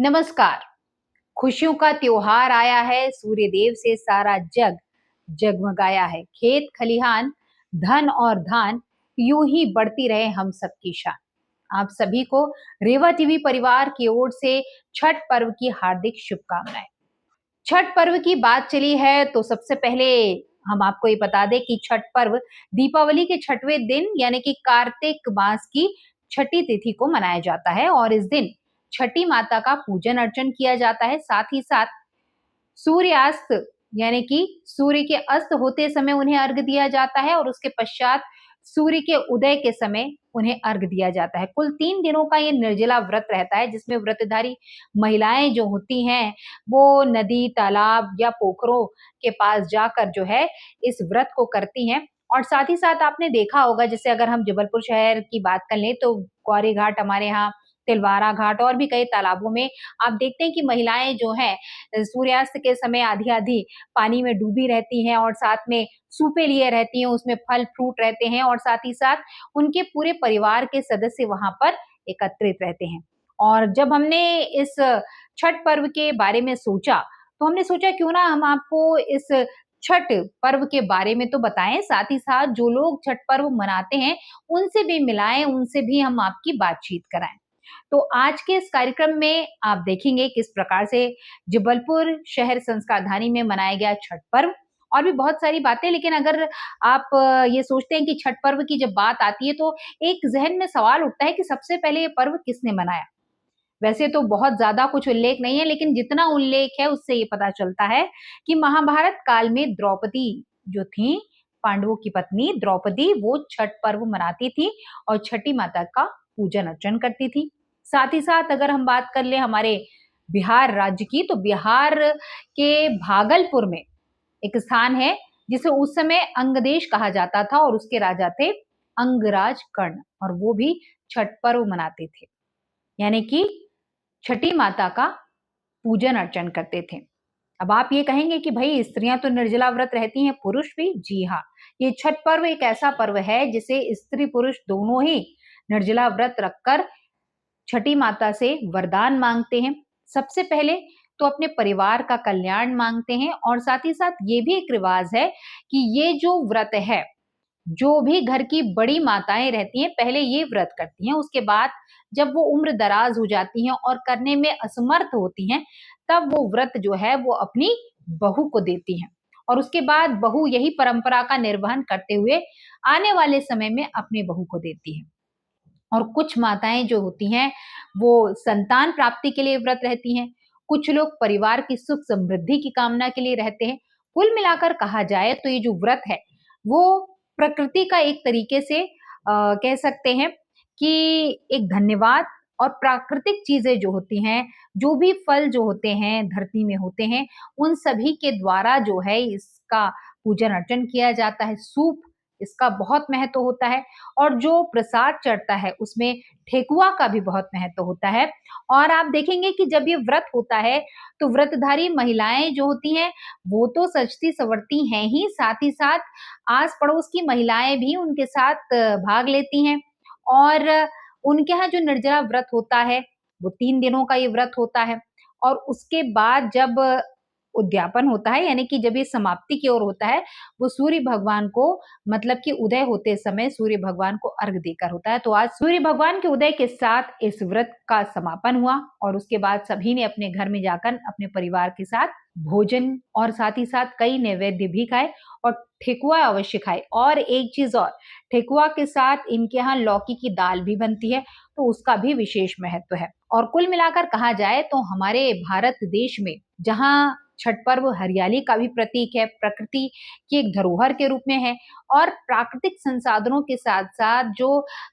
नमस्कार। खुशियों का त्योहार आया है, सूर्य देव से सारा जग जगमगाया है। खेत खलिहान, धन और धान, यूं ही बढ़ती रहे हम सबकी शान। आप सभी को रेवा टीवी परिवार की ओर से छठ पर्व की हार्दिक शुभकामनाएं। छठ पर्व की बात चली है तो सबसे पहले हम आपको ये बता दें कि छठ पर्व दीपावली के छठवें दिन यानी कि कार्तिक मास की छठी तिथि को मनाया जाता है और इस दिन छठी माता का पूजन अर्चन किया जाता है। साथ ही साथ सूर्यास्त यानी कि सूर्य के अस्त होते समय उन्हें अर्घ दिया जाता है और उसके पश्चात सूर्य के उदय के समय उन्हें अर्घ दिया जाता है। कुल 3 दिनों का ये निर्जला व्रत रहता है जिसमें व्रतधारी महिलाएं जो होती हैं वो नदी, तालाब या पोखरों के पास जाकर जो है इस व्रत को करती हैं। और साथ ही साथ आपने देखा होगा, जैसे अगर हम जबलपुर शहर की बात कर लें तो गौरी घाट हमारे यहाँ, तिलवारा घाट और भी कई तालाबों में आप देखते हैं कि महिलाएं जो हैं सूर्यास्त के समय आधी-आधी पानी में डूबी रहती हैं और साथ में सूपे लिए रहती हैं, उसमें फल-फ्रूट रहते हैं और साथ ही साथ उनके पूरे परिवार के सदस्य वहाँ पर एकत्रित रहते हैं। और जब हमने इस छठ पर्व के बारे में सोचा, तो हमने सोचा क्यों ना हम आपको इस छठ पर्व के बारे में तो बताएँ, साथ ही साथ जो लोग छठ पर्व मनाते हैं, उनसे भी मिलाएँ, उनसे भी हम आपकी बातचीत कराएँ। तो आज के इस कार्यक्रम में आप देखेंगे किस प्रकार से जबलपुर शहर संस्कारधानी में मनाया गया छठ पर्व और भी बहुत सारी बातें। लेकिन अगर आप ये सोचते हैं कि छठ पर्व की जब बात आती है तो एक जहन में सवाल उठता है कि सबसे पहले ये पर्व किसने मनाया। वैसे तो बहुत ज्यादा कुछ उल्लेख नहीं है, लेकिन जितना उल्लेख है उससे ये पता चलता है कि महाभारत काल में द्रौपदी जो थी, पांडवों की पत्नी द्रौपदी, वो छठ पर्व मनाती थी और छठी माता का पूजन अर्चन करती थी। साथ ही साथ अगर हम बात कर ले हमारे बिहार राज्य की, तो बिहार के भागलपुर में एक स्थान है जिसे उस समय अंगदेश कहा जाता था और उसके राजा थे अंगराज कर्ण और वो भी छठ पर्व मनाते थे, यानी कि छठी माता का पूजन अर्चन करते थे। अब आप ये कहेंगे कि भाई स्त्रियां तो निर्जला व्रत रहती हैं, पुरुष भी? जी हाँ, ये छठ पर्व एक ऐसा पर्व है जिसे स्त्री पुरुष दोनों ही निर्जला व्रत रखकर छठी माता से वरदान मांगते हैं। सबसे पहले तो अपने परिवार का कल्याण मांगते हैं और साथ ही साथ ये भी एक रिवाज है कि ये जो व्रत है, जो भी घर की बड़ी माताएं रहती हैं पहले ये व्रत करती हैं, उसके बाद जब वो उम्र दराज हो जाती हैं और करने में असमर्थ होती हैं, तब वो व्रत जो है वो अपनी बहू को देती हैं और उसके बाद बहू यही परंपरा का निर्वहन करते हुए आने वाले समय में अपनी बहू को देती है। और कुछ माताएं जो होती हैं वो संतान प्राप्ति के लिए व्रत रहती हैं, कुछ लोग परिवार की सुख समृद्धि की कामना के लिए रहते हैं। कुल मिलाकर कहा जाए तो ये जो व्रत है वो प्रकृति का एक तरीके से कह सकते हैं कि एक धन्यवाद, और प्राकृतिक चीजें जो होती हैं, जो भी फल जो होते हैं धरती में होते हैं, उन सभी के द्वारा जो है इसका पूजन अर्चन किया जाता है। सूप इसका बहुत महत्व होता है और जो प्रसाद चढ़ता है उसमें ठेकुआ का भी बहुत महत्व होता है। और आप देखेंगे कि जब ये व्रत होता है तो व्रतधारी महिलाएं जो होती हैं वो तो सजती संवरती हैं ही, साथ ही साथ आस पड़ोस की महिलाएं भी उनके साथ भाग लेती हैं। और उनके यहाँ जो निर्जला व्रत होता है वो 3 दिनों का ये व्रत होता है और उसके बाद जब उद्यापन होता है, यानी कि जब ये समाप्ति की ओर होता है, वो सूर्य भगवान को, मतलब कि उदय होते समय सूर्य भगवान को अर्घ देकर होता है। तो आज सूर्य भगवान के उदय के साथ इस व्रत का समापन हुआ और उसके बाद सभी ने अपने घर में जाकर अपने परिवार के साथ भोजन और साथ ही साथ कई नैवेद्य भी खाए और ठेकुआ अवश्य खाए। और एक चीज और, ठेकुआ के साथ इनके यहाँ लौकी की दाल भी बनती है, तो उसका भी विशेष महत्व है। और कुल मिलाकर कहा जाए तो हमारे भारत देश में जहाँ छठ पर्व हरियाली का भी प्रतीक है, प्रकृति की एक धरोहर के रूप में है और प्राकृतिक संसाधनों के साथ-साथ जो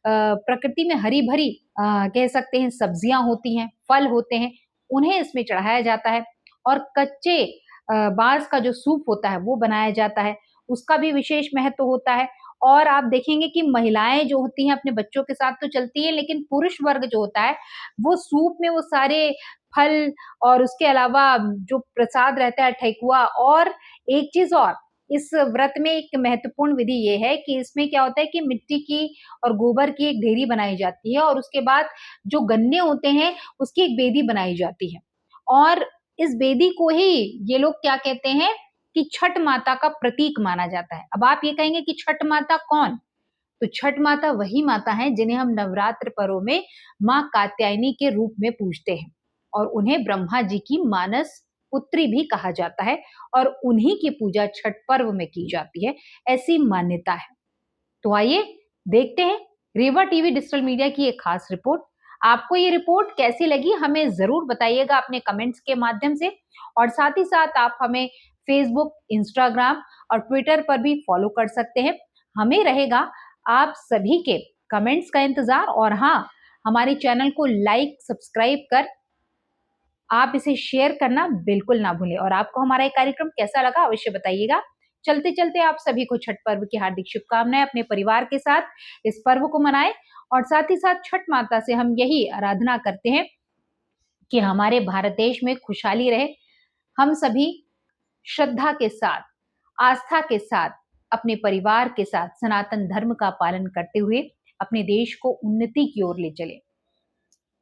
प्रकृति में हरी-भरी कह सकते हैं सब्जियां होती हैं, फल होते हैं, उन्हें इसमें चढ़ाया जाता है और कच्चे बाँस का जो सूप होता है वो बनाया जाता है, उसका भी विशेष महत्व होता है। और आप देखेंगे कि महिलाएं जो होती हैं अपने बच्चों के साथ तो चलती है, लेकिन पुरुष वर्ग जो होता है वो सूप में वो सारे फल और उसके अलावा जो प्रसाद रहता है ठेकुआ, और एक चीज और इस व्रत में एक महत्वपूर्ण विधि ये है कि इसमें क्या होता है कि मिट्टी की और गोबर की एक ढेरी बनाई जाती है और उसके बाद जो गन्ने होते हैं उसकी एक बेदी बनाई जाती है और इस बेदी को ही ये लोग क्या कहते हैं कि छठ माता का प्रतीक माना जाता है। अब आप ये कहेंगे कि छठ माता कौन? तो छठ माता वही माता है जिन्हें हम नवरात्र पर्व में माँ कात्यायनी के रूप में पूजते हैं और उन्हें ब्रह्मा जी की मानस पुत्री भी कहा जाता है और उन्हीं की पूजा छठ पर्व में की जाती है, ऐसी मान्यता है। तो आइए देखते हैं रीवा टीवी डिजिटल मीडिया की एक खास रिपोर्ट। आपको ये रिपोर्ट कैसी लगी हमें जरूर बताइएगा अपने कमेंट्स के माध्यम से और साथ ही साथ आप हमें फेसबुक, इंस्टाग्राम और ट्विटर पर भी फॉलो कर सकते हैं। हमें रहेगा आप सभी के कमेंट्स का इंतजार और हाँ, हमारे चैनल को लाइक, सब्सक्राइब कर आप इसे शेयर करना बिल्कुल ना भूलें और आपको हमारा ये कार्यक्रम कैसा लगा अवश्य बताइएगा। चलते चलते आप सभी को छठ पर्व की हार्दिक शुभकामनाएं। अपने परिवार के साथ इस पर्व को मनाएं और साथ ही साथ छठ माता से हम यही आराधना करते हैं कि हमारे भारत देश में खुशहाली रहे। हम सभी श्रद्धा के साथ, आस्था के साथ, अपने परिवार के साथ सनातन धर्म का पालन करते हुए अपने देश को उन्नति की ओर ले चले।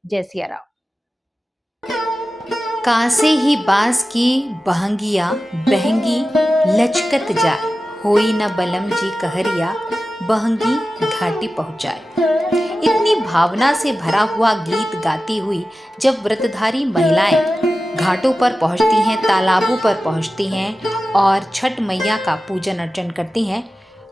जय सिया राम। कासे ही बांस की बहंगिया बहंगी लचकत जाए, होई न बलम जी कहरिया बहंगी घाटी पहुंचाए। इतनी भावना से भरा हुआ गीत गाती हुई जब व्रतधारी महिलाएं घाटों पर पहुंचती हैं, तालाबों पर पहुंचती हैं और छठ मैया का पूजन अर्चन करती हैं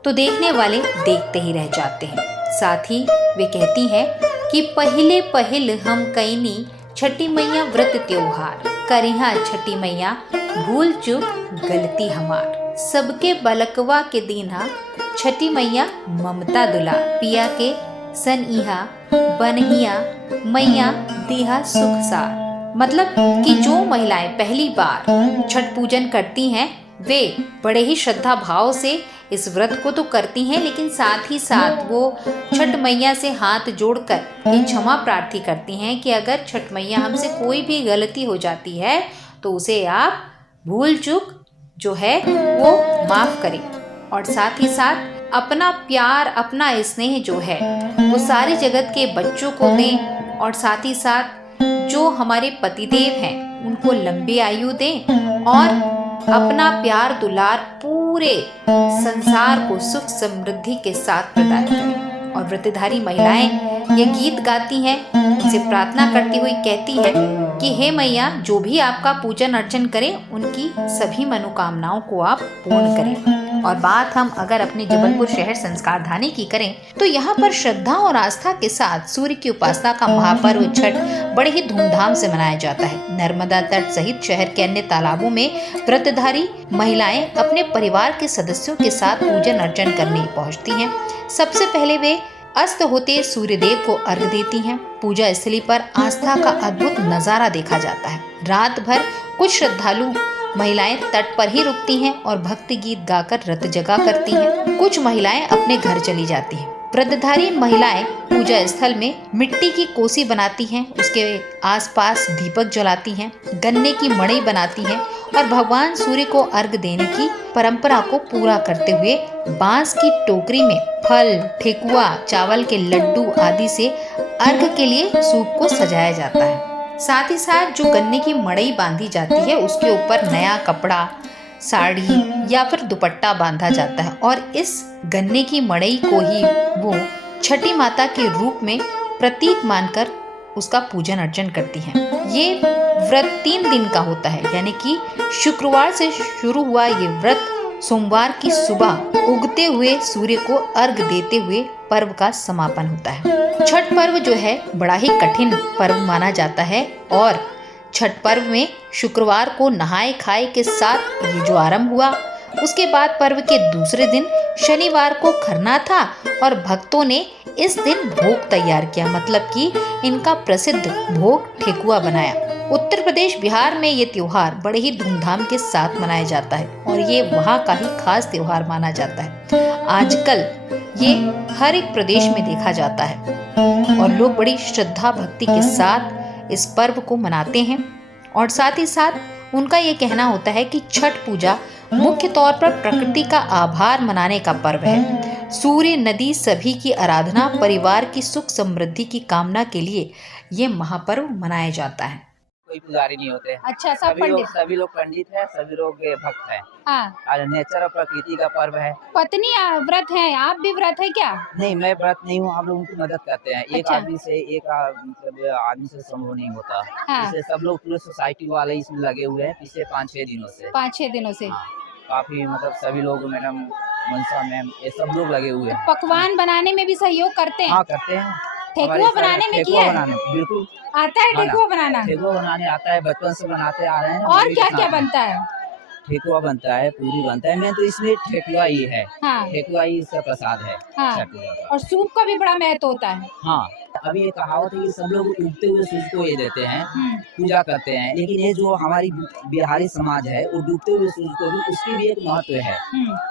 तो देखने वाले देखते ही रह जाते हैं। साथ ही वे कहती हैं कि पहिले पहिल हम कैनी छठी मैया व्रत त्योहार, करिहा छठी मैया भूल चूक गलती हमार। सबके बलकवा के दीन्हा छठी मैया ममता दुला, पिया के सन इहा बनहिया मैया दिहा सुख सार। मतलब कि जो महिलाएं पहली बार छठ पूजन करती हैं वे बड़े ही श्रद्धा भाव से इस व्रत को तो करती हैं, लेकिन साथ ही साथ वो छठ मैया से हाथ जोड़कर ये क्षमा प्रार्थी करती हैं कि अगर छठ मैया हमसे कोई भी गलती हो जाती है तो उसे आप भूल चूक जो है वो माफ करें और साथ ही साथ अपना प्यार, अपना स्नेह जो है वो सारे जगत के बच्चों को दें और साथ ही साथ जो हमारे पतिदेव हैं उनको लंबी आयु दें और अपना प्यार दुलार पूरे संसार को सुख समृद्धि के साथ प्रदान करें। और व्रतधारी महिलाएं ये गीत गाती हैं, उनसे प्रार्थना करती हुई कहती हैं कि हे मैया, जो भी आपका पूजन अर्चन करें उनकी सभी मनोकामनाओं को आप पूर्ण करें। और बात हम अगर अपने जबलपुर शहर संस्कारधानी की करें तो यहाँ पर श्रद्धा और आस्था के साथ सूर्य की उपासना का महापर्व छठ बड़े ही धूमधाम से मनाया जाता है। नर्मदा तट सहित शहर के अन्य तालाबों में व्रतधारी महिलाएं अपने परिवार के सदस्यों के साथ पूजन अर्चन करने पहुँचती हैं। सबसे पहले वे अस्त होते सूर्य देव को अर्घ देती हैं। पूजा स्थली पर आस्था का अद्भुत नजारा देखा जाता है। रात भर कुछ श्रद्धालु महिलाएं तट पर ही रुकती हैं और भक्ति गीत गाकर रत जगा करती हैं। कुछ महिलाएं अपने घर चली जाती हैं। व्रतधारी महिलाएं पूजा स्थल में मिट्टी की कोसी बनाती हैं, उसके आसपास दीपक जलाती हैं, गन्ने की मड़ई बनाती हैं और भगवान सूर्य को अर्घ देने की परंपरा को पूरा करते हुए बांस की टोकरी में फल, ठेकुआ, चावल के लड्डू आदि से अर्घ के लिए सूप को सजाया जाता है। साथ ही साथ जो गन्ने की मड़ई बांधी जाती है उसके ऊपर नया कपड़ा, साड़ी या फिर दुपट्टा बांधा जाता है और इस गन्ने की मड़ई को ही वो छठी माता के रूप में प्रतीक मानकर उसका पूजन अर्चन करती हैं। ये व्रत 3 दिन का होता है, यानी कि शुक्रवार से शुरू हुआ ये व्रत सोमवार की सुबह उगते हुए सूर्य को अर्घ देते हुए पर्व का समापन होता है। छठ पर्व जो है बड़ा ही कठिन पर्व माना जाता है और छठ पर्व में शुक्रवार को नहाए खाए के साथ ये जो आरंभ हुआ, उसके बाद पर्व के दूसरे दिन शनिवार को खरना था और भक्तों ने इस दिन भोग तैयार किया, मतलब कि इनका प्रसिद्ध भोग ठेकुआ बनाया। उत्तर प्रदेश, बिहार में ये त्योहार बड़े ही धूमधाम के साथ मनाया जाता है और ये वहाँ का ही खास त्योहार माना जाता है। आजकल ये हर एक प्रदेश में देखा जाता है और लोग बड़ी श्रद्धा भक्ति के साथ इस पर्व को मनाते हैं और साथ ही साथ उनका ये कहना होता है कि छठ पूजा मुख्य तौर पर प्रकृति का आभार मनाने का पर्व है। सूर्य, नदी सभी की आराधना, परिवार की सुख समृद्धि की कामना के लिए ये महापर्व मनाया जाता है। कोई पुजारी नहीं होते। अच्छा, सब पंडित। सभी लोग पंडित हैं, सभी लोग भक्त हैं। हाँ। और नेचर और प्रकृति का पर्व है। पत्नी व्रत है, आप भी व्रत है क्या? नहीं, मैं व्रत नहीं हूँ, हम लोग उनकी मदद करते हैं। एक अच्छा। आदमी से संभव नहीं होता। हाँ। इसलिए सब लोग पूरे सोसाइटी वाले इसमें लगे हुए हैं पिछले 5-6 दिनों से। 5-6 दिनों से। हाँ, काफी मतलब सभी लोग, मैडम मनसा मैम, ये सब लोग लगे हुए हैं। पकवान बनाने में भी सहयोग करते हैं? हाँ, करते हैं। ठेकुआ बनाने में किया है? बिल्कुल आता है ठेकुआ बनाना? ठेकुआ बनाने आता है, बचपन से बनाते आ रहे हैं। और क्या क्या बनता है? ठेकुआ बनता है, पूरी बनता है, मैं तो इसमें ठेकुआ ही है। हाँ। ठेकुआ ही इसका प्रसाद है। हाँ। छठ पूजा का। और सूप का भी बड़ा महत्व होता है। हाँ, अभी ये कहावत है कि सब लोग उगते हुए सूरज को ये देते हैं, पूजा करते हैं, लेकिन ये जो हमारी बिहारी समाज है वो डूबते हुए सूरज को भी, उसकी भी एक महत्व है।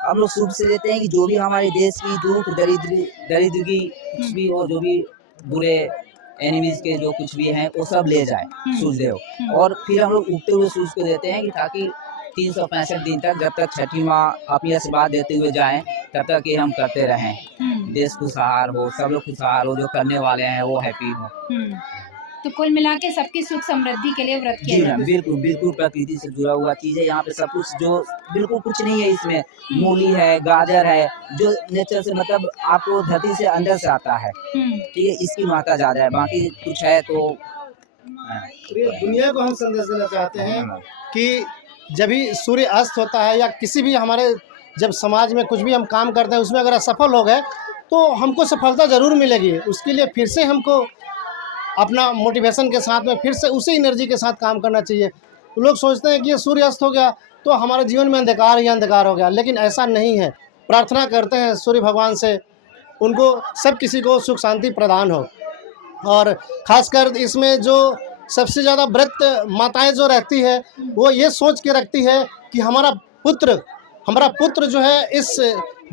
हम लोग सूप से देते हैं कि जो भी हमारे देश की दुख दरिद्र की कुछ भी हो, जो भी बुरे एनिमीज के जो कुछ भी हैं वो सब ले जाए सूरज देव। और फिर हम लोग उगते हुए सूरज को देते हैं कि ताकि 365 दिन तक, जब तक छठी माँ अपनी आशीर्वाद देते हुए जाएं, तब तक ये हम करते रहें। देश खुशहाल हो, सब लोग खुशहाल हो, जो करने वाले हैं वो हैप्पी हो। तो कुल मिला के सबकी सुख समृद्धि के लिए व्रत किया जी जाता है। बिल्कुल बिल्कुल, प्रकृति से जुड़ा हुआ चीज है यहाँ पे सब कुछ, जो बिल्कुल कुछ नहीं है इसमें। मूली है, गाजर है, जो नेचर से मतलब आपको धरती से अंदर से आता है। ठीक है, इसकी मात्रा ज्यादा है, बाकी कुछ है तो दुनिया को हम संदेश देना चाहते हैं कि जब भी सूर्य अस्त होता है या किसी भी हमारे, जब समाज में कुछ भी हम काम करते हैं उसमें अगर असफल हो गए तो हमको सफलता ज़रूर मिलेगी। उसके लिए फिर से हमको अपना मोटिवेशन के साथ में फिर से उसी एनर्जी के साथ काम करना चाहिए। लोग सोचते हैं कि ये सूर्य अस्त हो गया तो हमारे जीवन में अंधकार ही अंधकार हो गया, लेकिन ऐसा नहीं है। प्रार्थना करते हैं सूर्य भगवान से, उनको सब किसी को सुख शांति प्रदान हो। और ख़ासकर इसमें जो सबसे ज़्यादा व्रत माताएं जो रहती है वो ये सोच के रखती है कि हमारा पुत्र जो है इस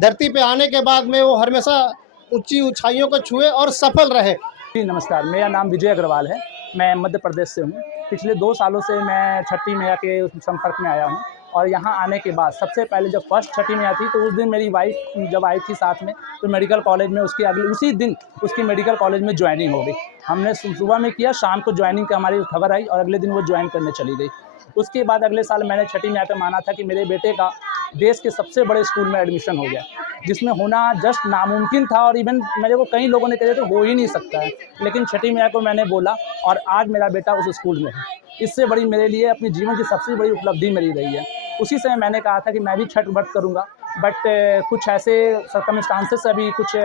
धरती पे आने के बाद में वो हमेशा ऊंची ऊंचाइयों को छुए और सफल रहे। जी नमस्कार, मेरा नाम विजय अग्रवाल है। मैं मध्य प्रदेश से हूँ। पिछले 2 सालों से मैं छठी मैया के संपर्क में आया हूँ और यहाँ आने के बाद सबसे पहले जब फर्स्ट छठी मैया थी तो उस दिन मेरी वाइफ जब आई थी साथ में तो मेडिकल कॉलेज में उसी दिन उसकी मेडिकल कॉलेज में ज्वाइनिंग हो गई। हमने सुबह में किया, शाम को ज्वाइनिंग का हमारी खबर आई और अगले दिन वो ज्वाइन करने चली गई। उसके बाद अगले साल मैंने छठी मैया पे माना था कि मेरे बेटे का देश के सबसे बड़े स्कूल में एडमिशन हो गया, जिसमें होना जस्ट नामुमकिन था और इवन मेरे को कई लोगों ने कहा था हो ही नहीं सकता है, लेकिन छठी मैया को मैंने बोला और आज मेरा बेटा उस स्कूल में है। इससे बड़ी मेरे लिए अपने जीवन की सबसे बड़ी उपलब्धि मेरी रही है। उसी समय मैंने कहा था कि मैं भी छठ व्रत करूँगा, बट कुछ ऐसे सर्कमस्टांसेस अभी कुछ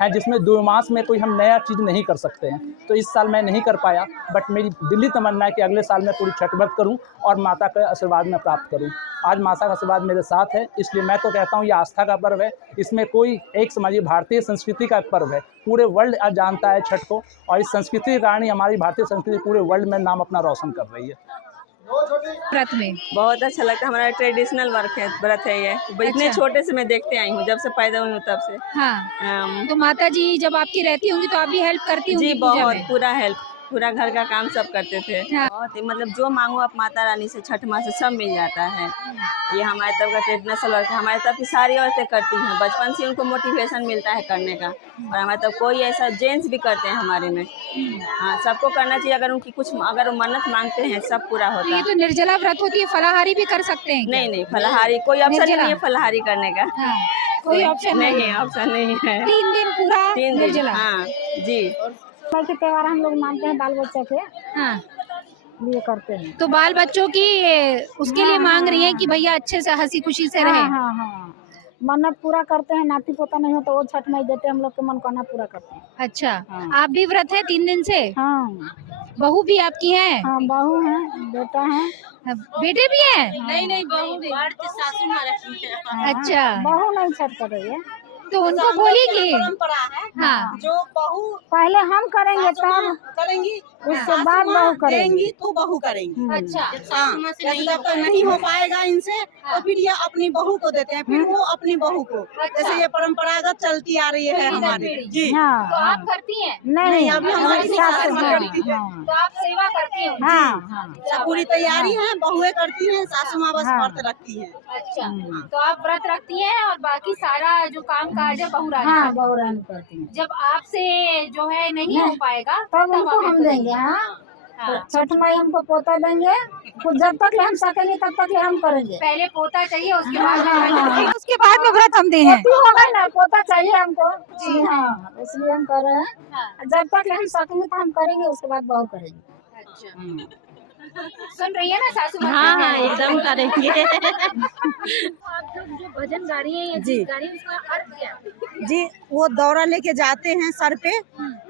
हैं जिसमें 2 मास में कोई हम नया चीज़ नहीं कर सकते हैं, तो इस साल मैं नहीं कर पाया। बट मेरी दिली तमन्ना है कि अगले साल मैं पूरी छठ व्रत करूं और माता का आशीर्वाद मैं प्राप्त करूं। आज माता का आशीर्वाद मेरे साथ है, इसलिए मैं तो कहता हूं ये आस्था का पर्व है। इसमें कोई एक समझिए भारतीय संस्कृति का पर्व है। पूरे वर्ल्ड आज जानता है छठ को और इस संस्कृति के कारण ही हमारी भारतीय संस्कृति पूरे वर्ल्ड में नाम अपना रोशन कर रही है। व्रत में बहुत अच्छा लगता है, हमारा ट्रेडिशनल व्रत है ये। इतने अच्छा। छोटे से मैं देखते आई हूँ, जब से पैदा हुई हूँ तब से। हाँ। तो माता जी जब आपकी रहती होंगी तो आप भी हेल्प करती होंगी? जी पूजा बहुत, में? पूरा हेल्प, पूरा घर का काम सब करते थे। हाँ। बहुत ही मतलब जो मांगो आप माता रानी से, छठ माँ से सब मिल जाता है। ये हमारे तरफ का ट्रेडिशनल वर्क है, हमारे तरफ की सारी औरतें करती हैं, बचपन से उनको मोटिवेशन मिलता है करने का। और हमारे तरफ कोई ऐसा जेंट्स भी करते हैं हमारे में। हाँ, सबको करना चाहिए। अगर उनकी कुछ अगर वो मन्नत मांगते हैं सब पूरा होता ये है। तो निर्जला व्रत होती है, फलाहारी भी कर सकते हैं क्या? नहीं, फलाहारी कोई ऑप्शन निर्जला? नहीं है फलाहारी करने का। हाँ, कोई ऑप्शन नहीं है। ऑप्शन नहीं है। 3 दिन पूरा 3 दिन, निर्जला? हाँ जी। के त्योहार हम लोग मानते हैं बाल बच्चा के हाँ। लिए करते हैं। तो बाल बच्चों की उसके लिए मांग रही है कि भैया अच्छे से हंसी खुशी से रहे। हाँ, मन्नत पूरा करते हैं। नाती पोता नहीं हो तो वो छठ में देते हैं, हम लोग के मनोकामना पूरा करते हैं। अच्छा। हाँ। आप भी व्रत है 3 दिन से? हाँ बहू भी आपकी है? हाँ, बहू है, बेटा है। बेटे भी है? नहीं बहू भी। अच्छा। बहू नहीं छठ कर रही है। तो उनको बोलेंगे। परंपरा है हाँ। जो बहू पहले हम करेंगे सासू तब करेंगी, उसके बाद बहू करेंगी। देंगी तो बहू करेंगी। अच्छा। हाँ, जब तक नहीं हो पाएगा इनसे तो फिर ये अपनी बहू को देते हैं, फिर वो अपनी बहू को। जैसे ये परंपरागत चलती आ रही है हमारी। जी हाँ तो आप करती हैं? नहीं अभी हमारी सास हाँ, करती है। हाँ, तो आप सेवा करती हैं? हाँ, हाँ, सब पूरी तैयारी है, बहुएं करती हैं, सासू माँ बस हाँ। व्रत रखती है। अच्छा, तो आप व्रत रखती हैं और बाकी सारा जो काम काज है बहु रानी हाँ करती हैं। बहुरानी करती हैं। जब आपसे जो है नहीं हो पाएगा तब उनको आप हम इनको देंगे। हाँ हाँ। छठ माई हमको पोता देंगे, तो जब तक ले हम सकेंगे तब तक ले हम करेंगे। पहले पोता चाहिए उसके बाद हाँ। उसके बाद में व्रत हम दें। पोती होगा ना, पोता चाहिए हमको। हाँ इसलिए हम कर रहे हैं। जब तक ले हम सकेंगे तो हम करेंगे, उसके बाद बहू करेंगे। सुन रही है ना सासू माँ? हाँ एकदम करेंगे। आप जो भजन गा रही हैं या जी। गीत गा रही हैं उसका अर्थ क्या है? जी, वो दौरा लेके जाते हैं सर पे,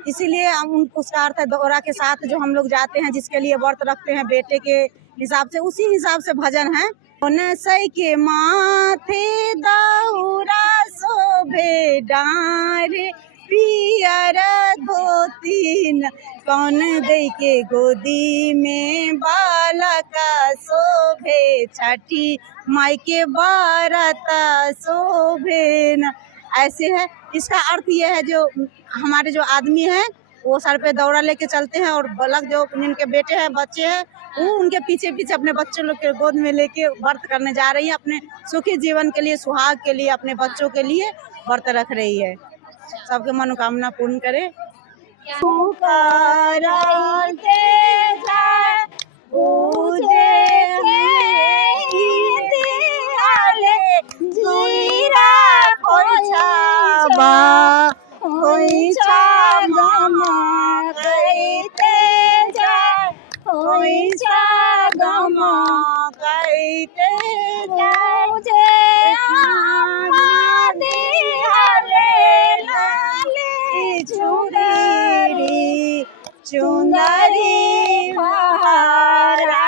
इसीलिए हम उसका अर्थ है दौरा के साथ जो हम लोग जाते हैं, जिसके लिए व्रत रखते हैं बेटे के हिसाब से, उसी हिसाब से भजन है। नसै के माथे दौरा शोभे डारे, पियर धोती न कौन दे के गोदी में बालका शोभे, छठी माई के बारता शोभे न। ऐसे है, इसका अर्थ ये है जो हमारे जो आदमी हैं वो सर पे दौरा लेके चलते हैं, और बालक जो जिनके बेटे हैं बच्चे हैं वो उनके पीछे पीछे अपने बच्चों लोग के गोद में लेके व्रत करने जा रही है, अपने सुखी जीवन के लिए, सुहाग के लिए, अपने बच्चों के लिए व्रत रख रही है। सबके मनोकामना पूर्ण करे। चुंदरी फहराइते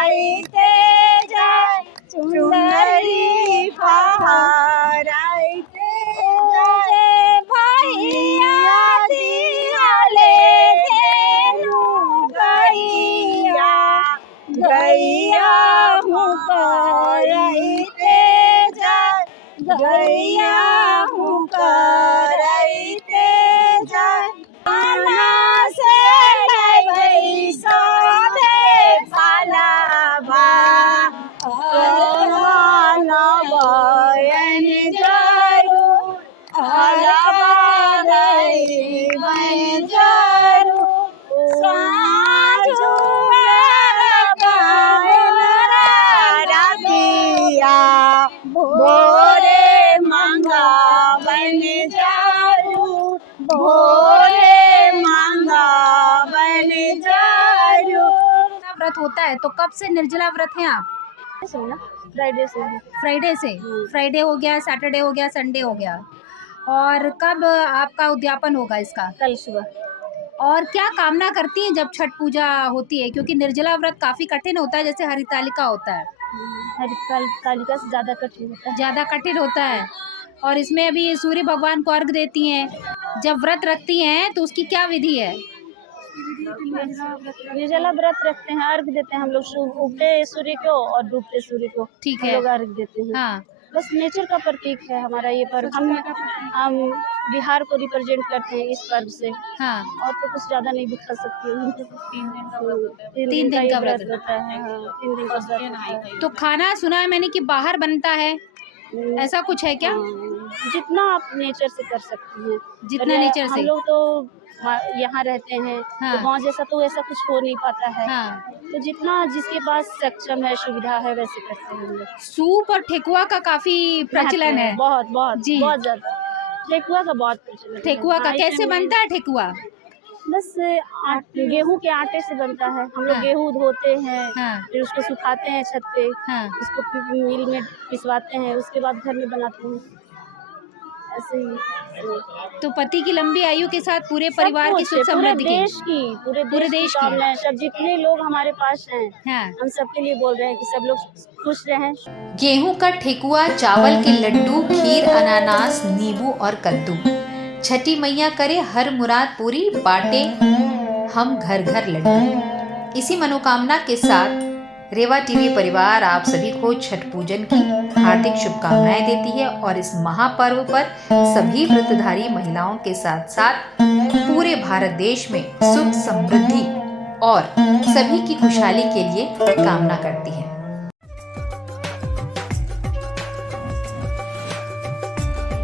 जाए, चुंदरी फहराइते जाए, भैया दियाले धेनु गैया, गैया हूँ करइते जाए, गैया हूँ करइते जाए। भोरे मांगा बन जारू, भोरे मांगा बन जारू। व्रत होता है तो कब से निर्जला व्रत हैं आप? फ्राइडे से। फ्राइडे से? फ्राइडे हो गया, सैटरडे हो गया, संडे हो गया, और कब आपका उद्यापन होगा इसका? कल सुबह। और क्या कामना करती हैं जब छठ पूजा होती है? क्योंकि निर्जला व्रत काफी कठिन होता है, जैसे हरितालिका होता है। हरितालिका से ज्यादा कठिन होता है। ज़्यादा कठिन होता है, और इसमें अभी सूर्य भगवान को अर्घ देती हैं। जब व्रत रखती हैं तो उसकी क्या विधि है? निर्जला व्रत रखते हैं, अर्घ देते हैं हम लोग, उगते सूर्य को और डूबते सूर्य को ठीक हम है। लोग अर्घ देते हैं। हाँ, बस नेचर का प्रतीक है हमारा ये पर्व। हम बिहार को रिप्रेजेंट करते हैं इस पर्व से, हाँ। और तो कुछ ज्यादा नहीं दिखा सकती हूँ। 3 दिन का ये व्रत होता है। हाँ, 3 दिन का व्रत होता है। तो खाना सुना है मैंने कि बाहर बनता है, ऐसा कुछ है क्या? जितना आप नेचर से कर सकती हैं, जितना नेचर से। हम लोग तो यहाँ रहते हैं, हाँ। तो गाँव जैसा तो ऐसा कुछ हो नहीं पाता है। हाँ। तो जितना जिसके पास सक्षम है, सुविधा है, वैसे करते हैं हम लोग। सूप और ठेकुआ का काफी प्रचलन है। बहुत बहुत जी। बहुत ज्यादा। ठेकुआ का बहुत प्रचलन है। ठेकुआ का हाँ, कैसे इसमें बनता है ठेकुआ? बस गेहूं के आटे से बनता है। हम लोग हाँ। गेहूं धोते हैं, हाँ। फिर उसको सुखाते हैं छत पे, हाँ। उसको फिर मिल में पिसवाते हैं, उसके बाद घर में बनाते हैं, ऐसे ही। तो पति की लंबी आयु के साथ पूरे परिवार की सुख समृद्धि की, पूरे देश की कामना है। सब जितने लोग हमारे पास हैं, हाँ। हम सबके लिए बोल रहे हैं कि सब लोग खुश रहें। गेहूं का ठेकुआ, चावल के लड्डू, खीर, अनानास, नींबू और कद्दू। छठी मैया करे हर मुराद पूरी, बाटे हम घर घर लड्डू। इसी मनोकामना के साथ रेवा टीवी परिवार आप सभी को छठ पूजन की हार्दिक शुभकामनाएं देती है और इस महापर्व पर सभी व्रतधारी महिलाओं के साथ साथ पूरे भारत देश में सुख समृद्धि और सभी की खुशहाली के लिए कामना करती है।